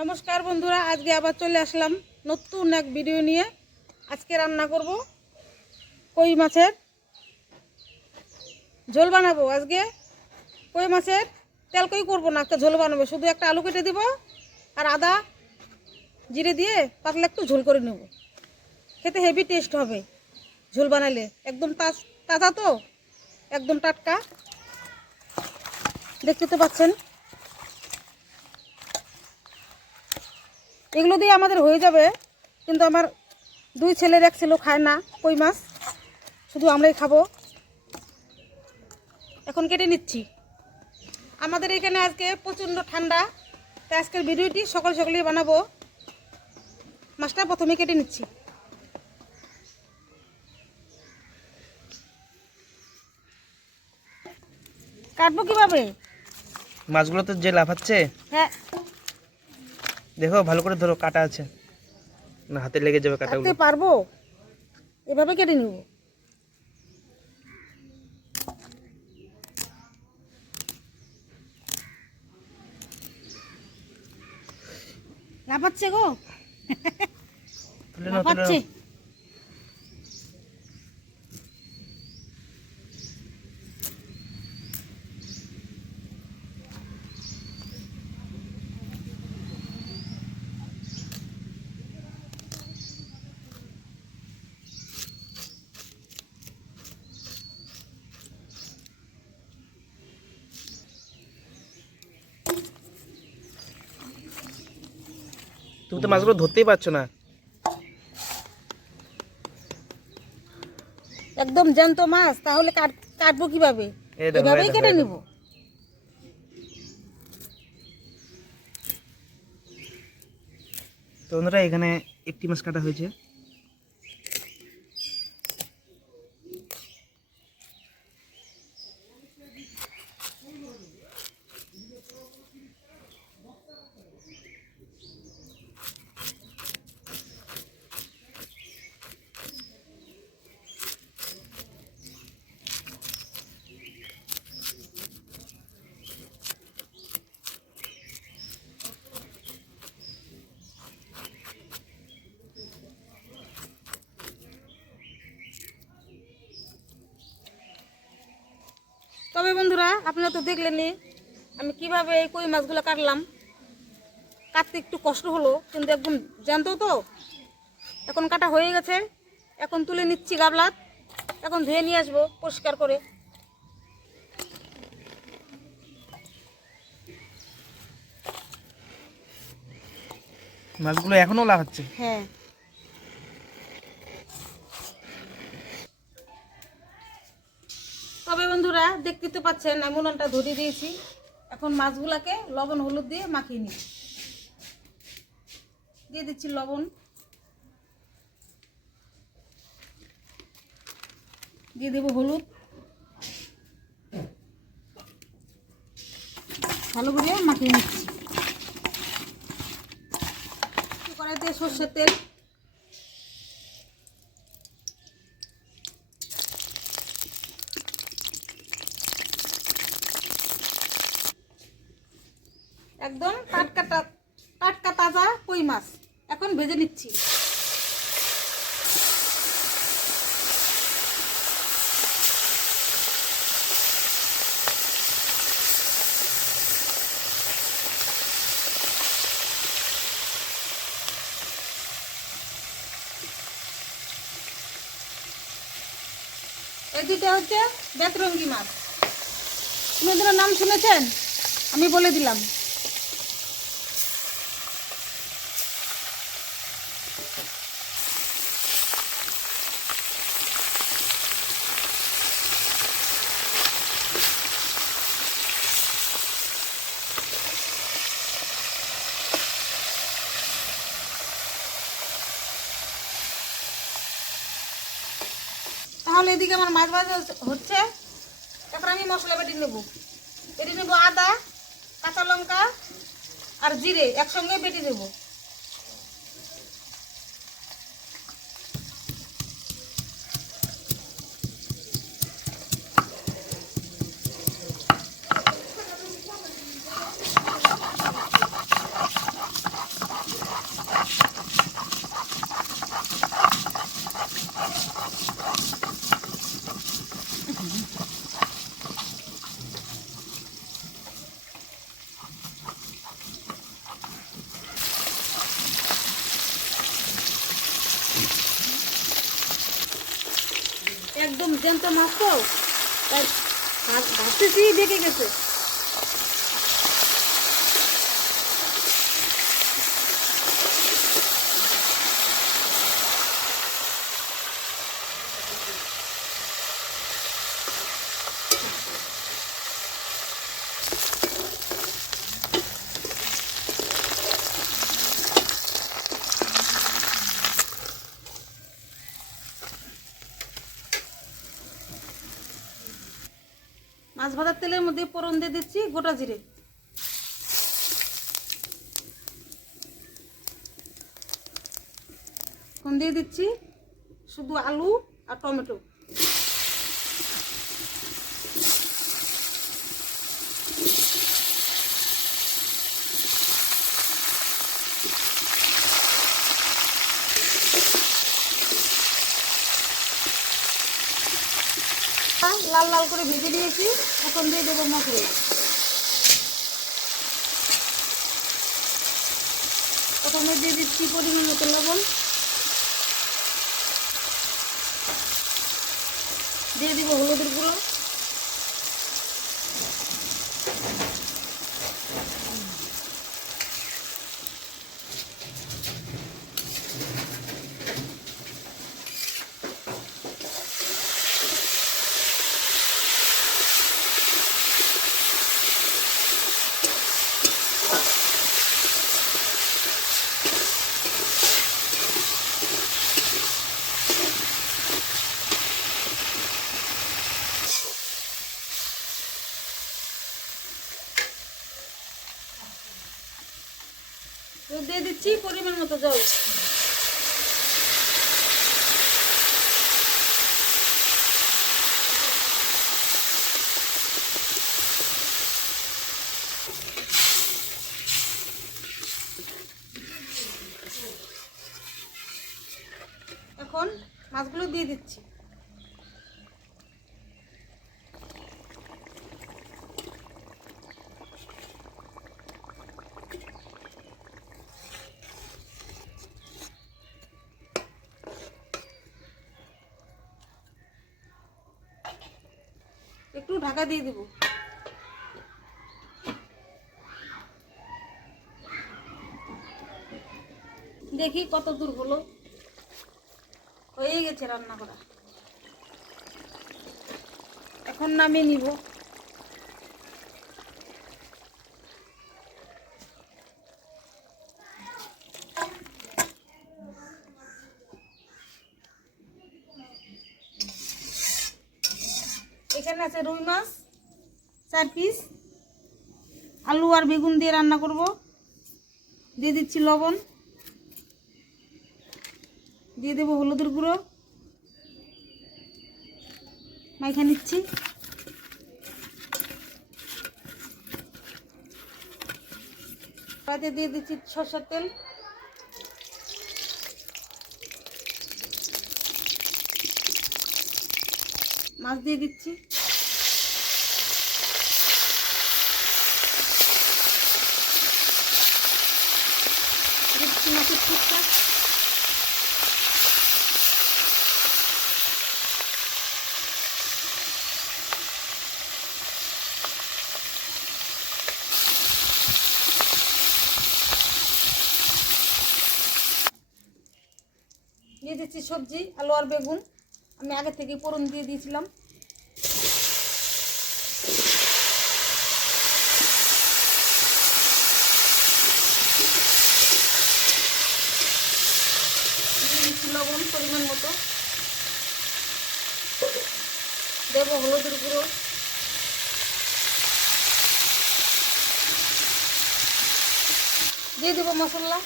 নমস্কার বন্ধুরা, আজকে আবার চলে আসলাম নতুন এক ভিডিও নিয়ে। আজকে রান্না করব কই মাছের ঝোল বানাবো। আজকে কই মাছের তেল কই করবো না, একটা ঝোল বানাবো। শুধু একটা আলু কেটে দিব আর আদা জিরে দিয়ে পাতলা একটু ঝোল করে নেব। খেতে হেভি টেস্ট হবে ঝোল বানালে। একদম তাজা তো, একদম টাটকা। দেখতে তো পাচ্ছেন, এগুলো দিয়ে আমাদের হয়ে যাবে। কিন্তু আমার দুই ছেলের এক ছেলে খায় না কই মাছ, শুধু আমরাই খাবো। এখন কেটে নিচ্ছি। আমাদের এখানে আজকে প্রচণ্ড ঠান্ডা, তাই আজকের ভিডিওটি সকাল সকালেই বানাবো। মাছটা প্রথমে কেটে নিচ্ছি। কাটবো কিভাবে? মাছগুলো তো যে লাফাচ্ছে। হ্যাঁ, দেখো ভালো করে ধরো, কাটা আছে না, হাতে লেগে যাবে কাটাগুলো। কাটতে পারবো, এভাবে কেটে নিব। লাফাচ্ছে গো, তুলে নাও, তুলে নাও। লাফাচ্ছে। তুমি তো মাছগুলো ধরতেই পারছো না। একদম জ্যান্ত মাছ, তাহলে কাটবো কিভাবে? এই দেখো, এভাবেই এই দেখো, কেটে এই নিব। দেখো। তো বন্ধুরা, এখানে একটি মাছ কাটা হয়েছে। তবে বন্ধুরা, আপনারা তো দেখলেনই আমি কিভাবে এই কই মাছগুলো কাটলাম। কাটতে একটু কষ্ট হলো, কিন্তু একদম জ্যান্ত তো। এখন কাটা হয়ে গেছে, এখন তুলে নিচ্ছি গাবলাত। এখন ধুয়ে নিয়ে আসবো পরিষ্কার করে। মাছগুলো এখনো লাফাচ্ছে। হ্যাঁ, তবে বন্ধুরা দেখতে তো পাচ্ছেন আমি উনুনটা ধরিয়ে দিয়েছি। এখন মাছগুলাকে লবণ হলুদ দিয়ে মাখিয়ে নিই। দিয়ে দিচ্ছি লবণ, দিয়ে দেবো হলুদ। ভালো করে মাখিয়ে নিচ্ছি। কড়াইতে সর্ষের তেল, একদম টাটকা টাটকা তাজা কই মাছ এখন ভেজে নিচ্ছি। এই দুইটা হচ্ছে বেতরঙ্গি মাছ। কোনোদিনও নাম শুনেছেন? আমি বলে দিলাম। তাহলে এদিকে আমার মাছ ভাজা হচ্ছে। এখন আমি মশলা বেটে নেব। বেটে নেব আদা, কাঁচা লঙ্কা আর জিরে একসঙ্গে বেটে নেব। একদম জ্যান্ত মাছ তো, তাই ভাবতেছি বেঁকে গেছে। মাছ ভাজার তেলের মধ্যে ফোড়ন দিয়ে দিচ্ছি গোটা জিরে, এখন দিয়ে দিচ্ছি শুধু আলু আর টমেটো। লাল লাল করে ভেজে দিয়েছি, এখন দিয়ে দেবো মশলা। প্রথমে দিয়ে দিচ্ছি পরিমাণ মতো লবণ, দিয়ে দিব হলুদের গুঁড়ো, দিয়ে দিচ্ছি পরিমাণ মতো জল। এখন মাছগুলো দিয়ে দিচ্ছি। একটু ঢাকা দিয়ে দিব। দেখি কত দূর হলো, হয়ে গেছে রান্না করা। এখন নামিয়ে নিব। এখানে আছে রুই মাছ 4 পিস, আলু আর বেগুন দিয়ে রান্না করব। দিয়ে দিচ্ছি লবণ, দিয়ে দেবো হলুদের গুঁড়ো, মাইখা নিচ্ছি। কড়াইতে দিয়ে দিচ্ছি সরষের তেল, মাছ দিয়ে দিচ্ছি, দিচ্ছি মাছের টুকটা, দিয়ে দিচ্ছি সবজি আলু আর বেগুন, আমি আগে থেকে ফোড়ন দিয়ে দিয়েছিলাম। দিয়ে দিচ্ছি লবণ পরিমাণ মতো, দেবো হলুদের গুঁড়ো, দিয়ে দেবো মশলা,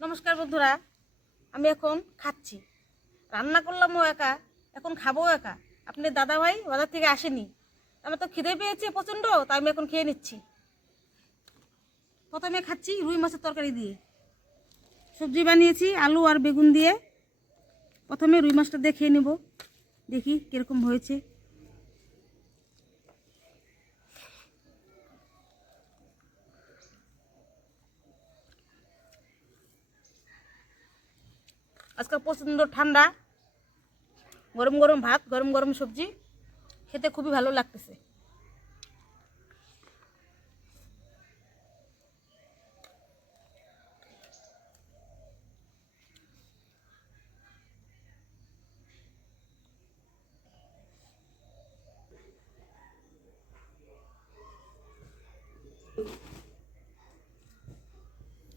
নমস্কার বন্ধুরা, আমি এখন খাচ্ছি। রান্না করলামও একা, এখন খাবো একা। আপনি দাদা ভাই বাজার থেকে আসেনি, আমার তো খিদে পেয়েছে প্রচণ্ড, তাই আমি এখন খেয়ে নিচ্ছি। প্রথমে খাচ্ছি রুই মাছের তরকারি দিয়ে। সবজি বানিয়েছি আলু আর বেগুন দিয়ে। প্রথমে রুই মাছটা দিয়ে খেয়ে নেব, দেখি কীরকম হয়েছে। আজকে প্রচণ্ড ঠান্ডা, গরম গরম ভাত, গরম গরম সবজি, খেতে খুবই ভালো লাগতেছে।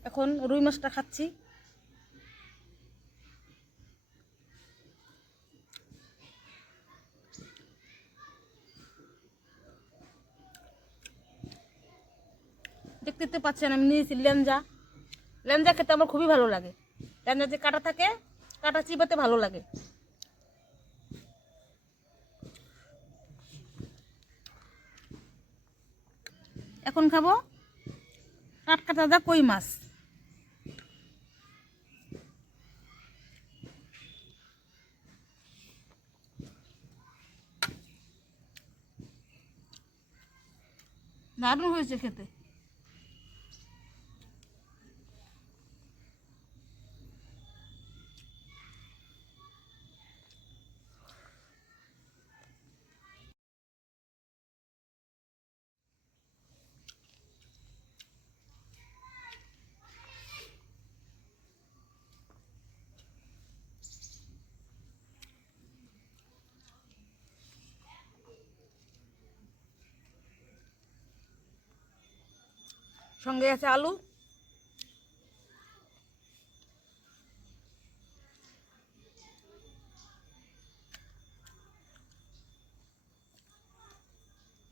এখন রুই মাছটা খাচ্ছি। দেখতে দেখতে পাচ্ছেন আমি নিয়েছি লেঞ্জা। লেঞ্জা খেতে আমার খুবই ভালো লাগে। লেঞ্জা যে কাটা থাকে, কাটা চিবাতে ভালো লাগে। এখন খাবো টাটকা তাজা কই মাছ। দারুণ হয়েছে খেতে। সঙ্গে আছে আলু।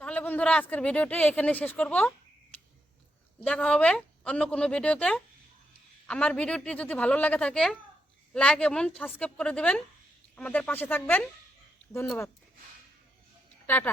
তাহলে বন্ধুরা আজকের ভিডিওটি এখানে শেষ করব। দেখা হবে অন্য কোনো ভিডিওতে। আমার ভিডিওটি যদি ভালো লাগে থাকে লাইক এবং সাবস্ক্রাইব করে দিবেন, আমাদের পাশে থাকবেন। ধন্যবাদ, টাটা।